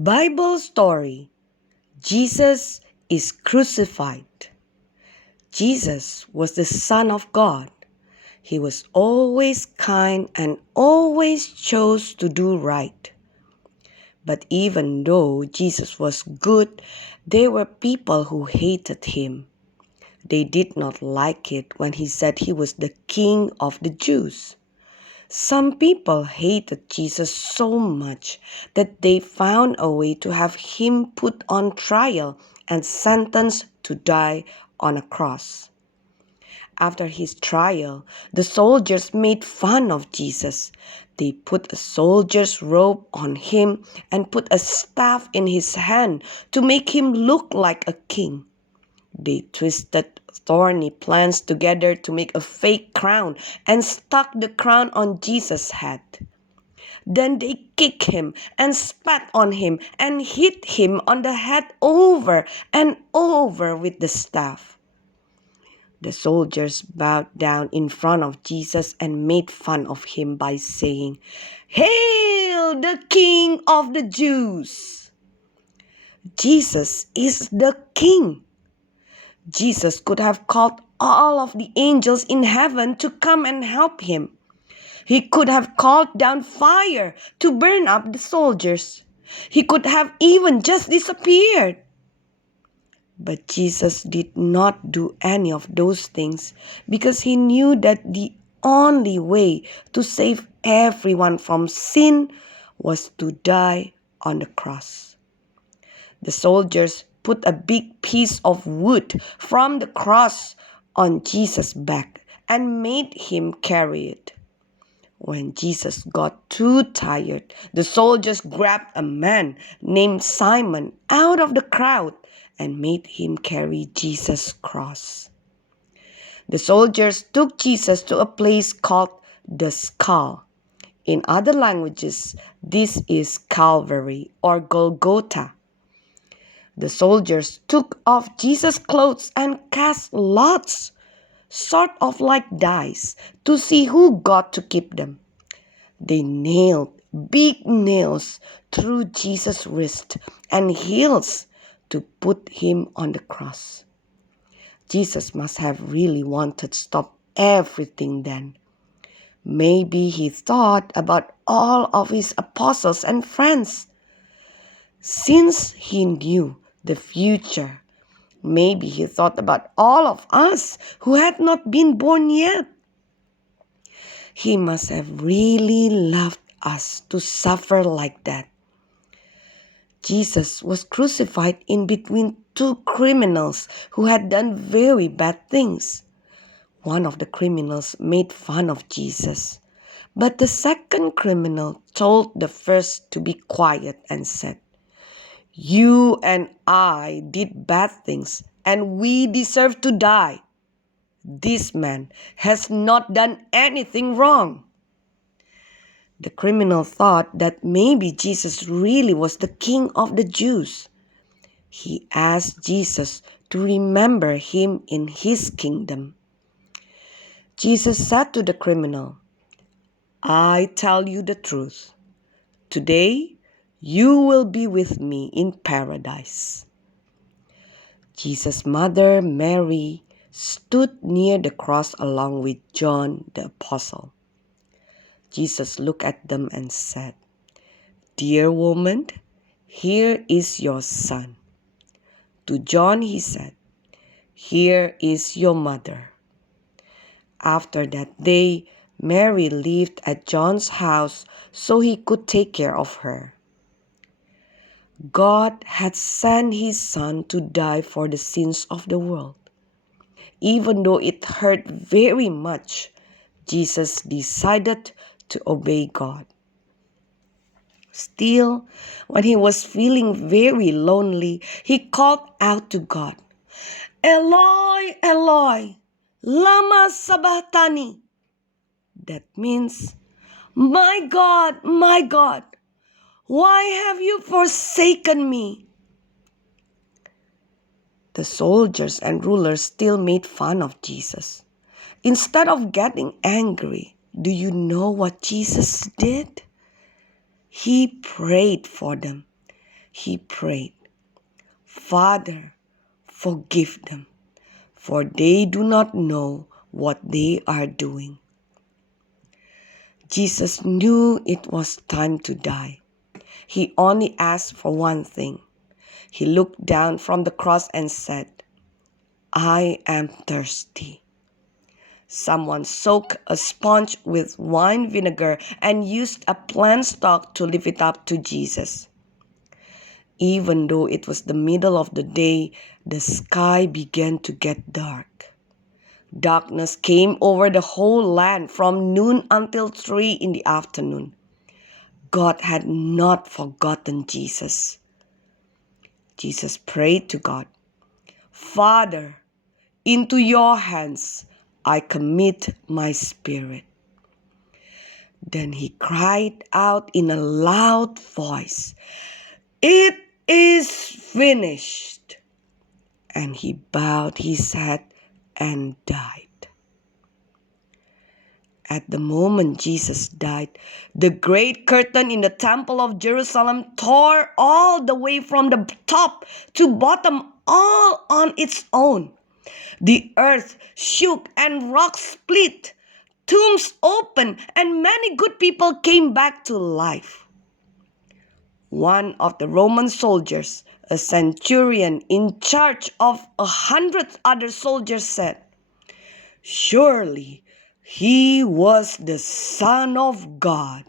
Bible story. Jesus is crucified. Jesus was the Son of God. He was always kind and always chose to do right. But even though Jesus was good, there were people who hated him. They did not like it when he said he was the King of the Jews. Some people hated Jesus so much that they found a way to have him put on trial and sentenced to die on a cross. After his trial, the soldiers made fun of Jesus. They put a soldier's robe on him and put a staff in his hand to make him look like a king. They twisted thorny plants together to make a fake crown and stuck the crown on Jesus' head. Then they kicked him and spat on him and hit him on the head over and over with the staff. The soldiers bowed down in front of Jesus and made fun of him by saying, "Hail the King of the Jews!" Jesus is the King. Jesus could have called all of the angels in heaven to come and help him. He could have called down fire to burn up the soldiers. He could have even just disappeared. But Jesus did not do any of those things because he knew that the only way to save everyone from sin was to die on the cross. The soldiers put a big piece of wood from the cross on Jesus' back and made him carry it. When Jesus got too tired, the soldiers grabbed a man named Simon out of the crowd and made him carry Jesus' cross. The soldiers took Jesus to a place called the Skull. In other languages, this is Calvary or Golgotha. The soldiers took off Jesus' clothes and cast lots, sort of like dice, to see who got to keep them. They nailed big nails through Jesus' wrist and heels to put him on the cross. Jesus must have really wanted to stop everything then. Maybe he thought about all of his apostles and friends. Since he knew the future, maybe he thought about all of us who had not been born yet. He must have really loved us to suffer like that. Jesus was crucified in between two criminals who had done very bad things. One of the criminals made fun of Jesus, but the second criminal told the first to be quiet and said, "You and I did bad things, and we deserve to die. This man has not done anything wrong." The criminal thought that maybe Jesus really was the King of the Jews. He asked Jesus to remember him in his kingdom. Jesus said to the criminal, "I tell you the truth. Today you will be with me in paradise." Jesus' mother, Mary, stood near the cross along with John the Apostle. Jesus looked at them and said, "Dear woman, here is your son." To John he said, "Here is your mother." After that day, Mary lived at John's house so he could take care of her. God had sent his son to die for the sins of the world. Even though it hurt very much, Jesus decided to obey God. Still, when he was feeling very lonely, he called out to God, "Eloi, Eloi, lama sabachthani." That means, my God, why have you forsaken me?" The soldiers and rulers still made fun of Jesus. Instead of getting angry, do you know what Jesus did? He prayed for them. he prayed, "Father, forgive them, for they do not know what they are doing." Jesus knew it was time to die. He only asked for one thing. He looked down from the cross and said, "I am thirsty." Someone soaked a sponge with wine vinegar and used a plant stalk to lift it up to Jesus. Even though it was the middle of the day, the sky began to get dark. Darkness came over the whole land from noon until 3 in the afternoon. God had not forgotten Jesus. Jesus prayed to God, "Father, into your hands I commit my spirit." Then he cried out in a loud voice, "It is finished." And he bowed his head and died. At the moment Jesus died, the great curtain in the temple of Jerusalem tore all the way from the top to bottom all on its own. The earth shook and rocks split, tombs opened, and many good people came back to life. One of the Roman soldiers, a centurion in charge of 100 other soldiers, said, "Surely he was the Son of God."